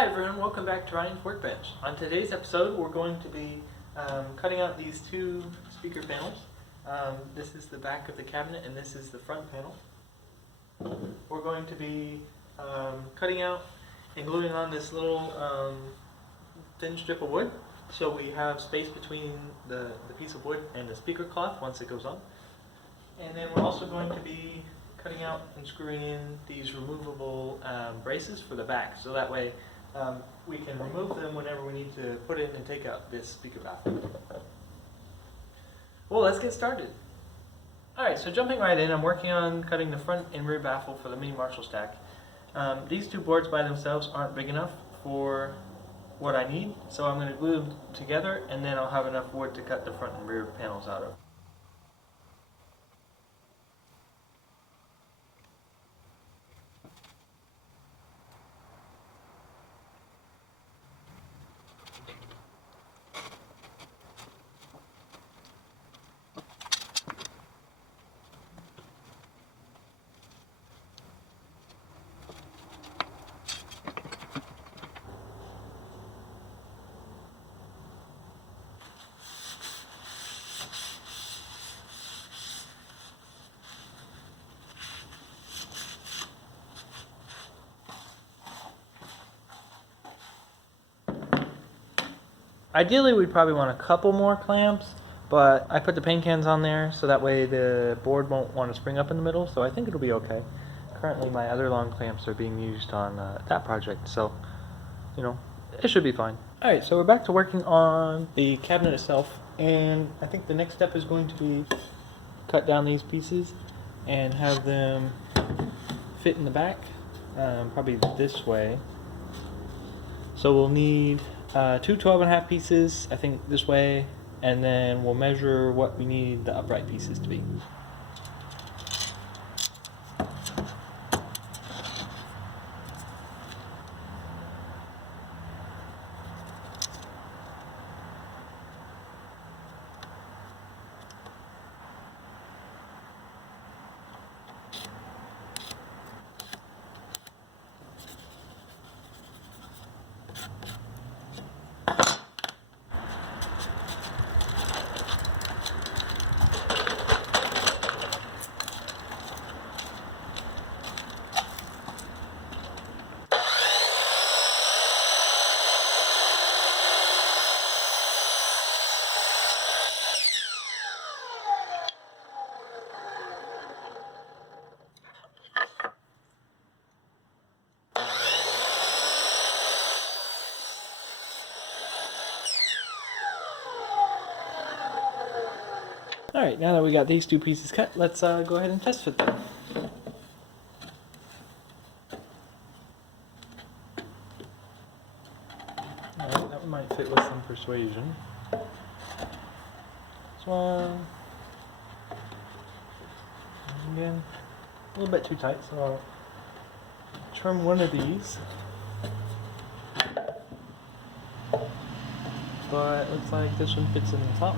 Hi everyone, welcome back to Ryan's Workbench. On today's episode we're going to be cutting out these two speaker panels. This is the back of the cabinet and this is the front panel. We're going to be cutting out and gluing on this little thin strip of wood so we have space between the piece of wood and the speaker cloth once it goes on. And then we're also going to be cutting out and screwing in these removable braces for the back, so that way we can remove them whenever we need to put in and take out this speaker baffle. Well, let's get started. Alright, so jumping right in, I'm working on cutting the front and rear baffle for the mini Marshall stack. These two boards by themselves aren't big enough for what I need, so I'm going to glue them together and then I'll have enough wood to cut the front and rear panels out of. Ideally, we'd probably want a couple more clamps, but I put the paint cans on there so that way the board won't want to spring up in the middle, so I think it'll be okay. Currently, my other long clamps are being used on that project, so, you know, it should be fine. Alright, so we're back to working on the cabinet itself, and I think the next step is going to be cut down these pieces and have them fit in the back, probably this way. So we'll need two 12.5 pieces, I think this way, and then we'll measure what we need the upright pieces to be. Alright, now that we got these two pieces cut, let's go ahead and test fit them. Alright, that one might fit with some persuasion. This one, again, a little bit too tight, so I'll trim one of these. But it looks like this one fits in the top.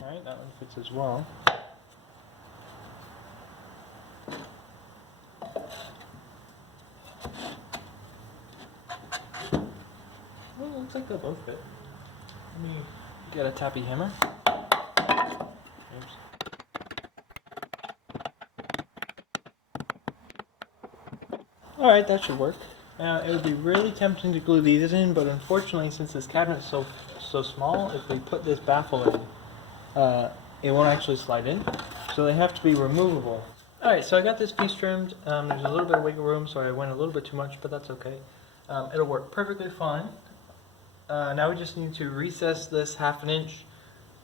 Alright, that one fits as well. Well, it looks like they'll both fit. Let me get a tappy hammer. Oops. Alright, that should work. It would be really tempting to glue these in, but unfortunately, since this cabinet is so small, if we put this baffle in, it won't actually slide in, so they have to be removable. Alright, so I got this piece trimmed. There's a little bit of wiggle room, so I went a little bit too much, but that's okay. It'll work perfectly fine. Now we just need to recess this 1/2 inch,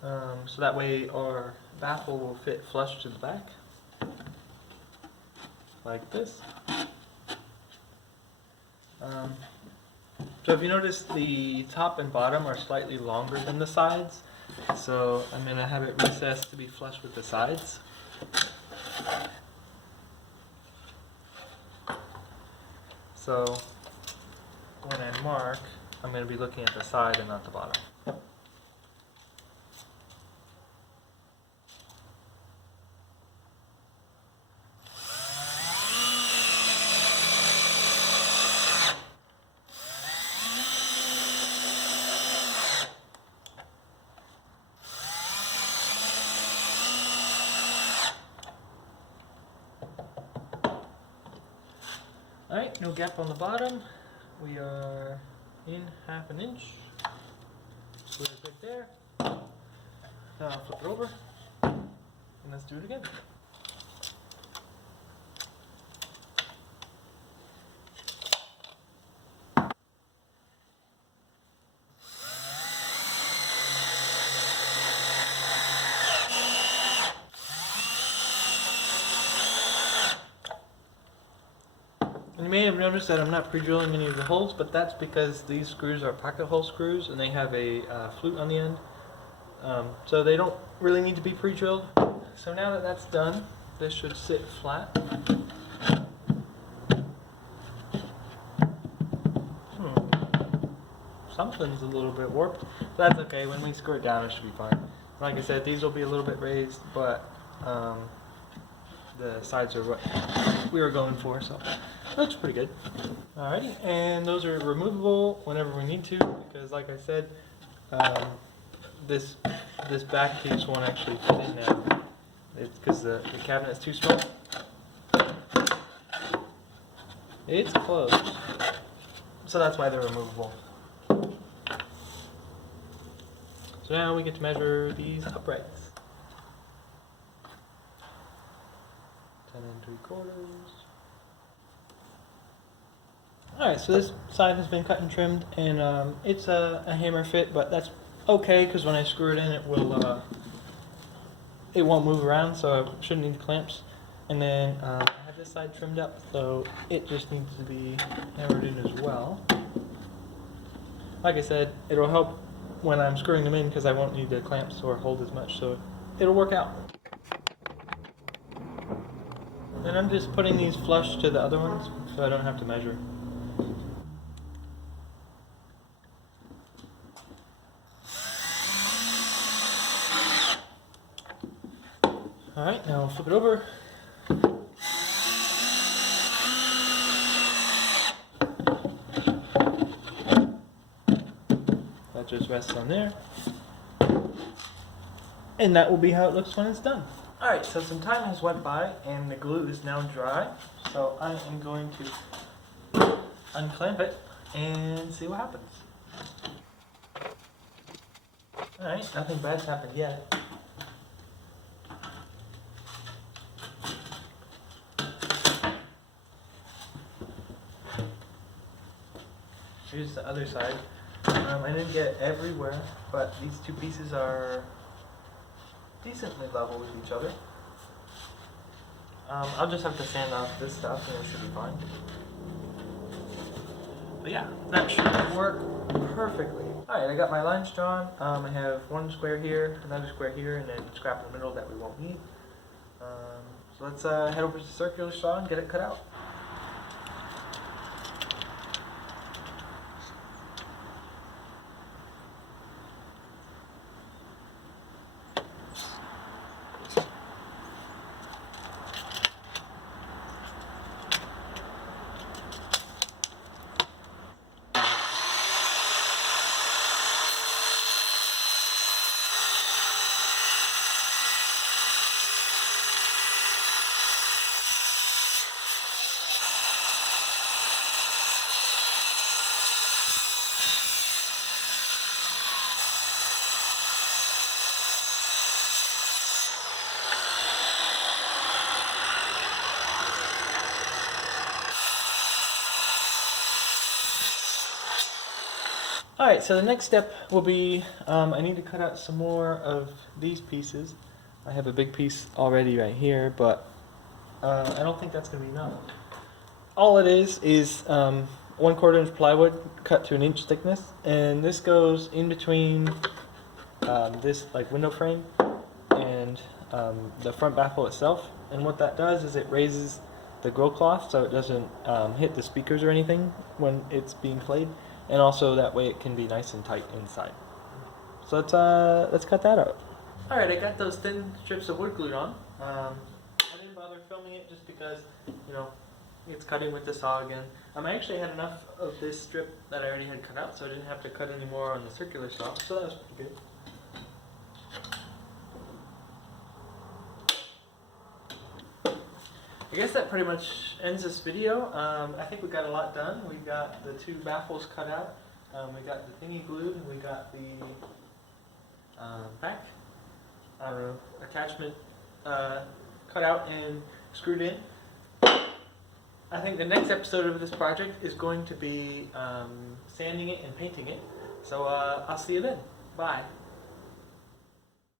so that way our baffle will fit flush to the back, like this. So if you notice, the top and bottom are slightly longer than the sides, so I'm going to have it recessed to be flush with the sides. So when I mark, I'm going to be looking at the side and not the bottom. Alright, no gap on the bottom. We are in 1/2 inch. Put it right there. Now flip it over. And let's do it again. You may have noticed that I'm not pre-drilling any of the holes, but that's because these screws are pocket hole screws and they have a flute on the end. So they don't really need to be pre-drilled. So now that that's done, this should sit flat. Something's a little bit warped. That's okay, when we screw it down it should be fine. Like I said, these will be a little bit raised, but the sides are what we were going for, so looks pretty good. Alrighty, and those are removable whenever we need to, because like I said, this back piece won't actually fit in now. It's because the cabinet is too small. It's closed, so that's why they're removable. So now we get to measure these uprights. 10 3/4. Alright, so this side has been cut and trimmed, and it's a hammer fit, but that's okay because when I screw it in, it won't move around, so I shouldn't need clamps. And then I have this side trimmed up, so it just needs to be hammered in as well. Like I said, it'll help when I'm screwing them in because I won't need the clamps or hold as much, so it'll work out. And I'm just putting these flush to the other ones so I don't have to measure. Alright, now flip it over. That just rests on there. And that will be how it looks when it's done. Alright, so some time has went by and the glue is now dry. So I am going to unclamp it and see what happens. Alright, nothing bad's happened yet. Here's the other side. I didn't get everywhere, but these two pieces are decently level with each other. I'll just have to sand off this stuff and it should be fine. But yeah, that should work perfectly. Alright, I got my lines drawn. I have one square here, another square here, and then scrap in the middle that we won't need. So let's head over to the circular saw and get it cut out. Alright, so the next step will be, I need to cut out some more of these pieces. I have a big piece already right here, but I don't think that's going to be enough. All it is 1/4 inch plywood cut to 1 inch thickness, and this goes in between this like window frame and the front baffle itself. And what that does is it raises the grill cloth so it doesn't hit the speakers or anything when it's being played. And also that way it can be nice and tight inside. So let's cut that out. Alright, I got those thin strips of wood glued on. I didn't bother filming it just because, you know, it's cutting with the saw again. I actually had enough of this strip that I already had cut out, so I didn't have to cut any more on the circular saw, so that was pretty good. I guess that pretty much ends this video. I think we got a lot done. We got the 2 baffles cut out. We got the thingy glued, and we got the back attachment cut out and screwed in. I think the next episode of this project is going to be sanding it and painting it. So I'll see you then. Bye.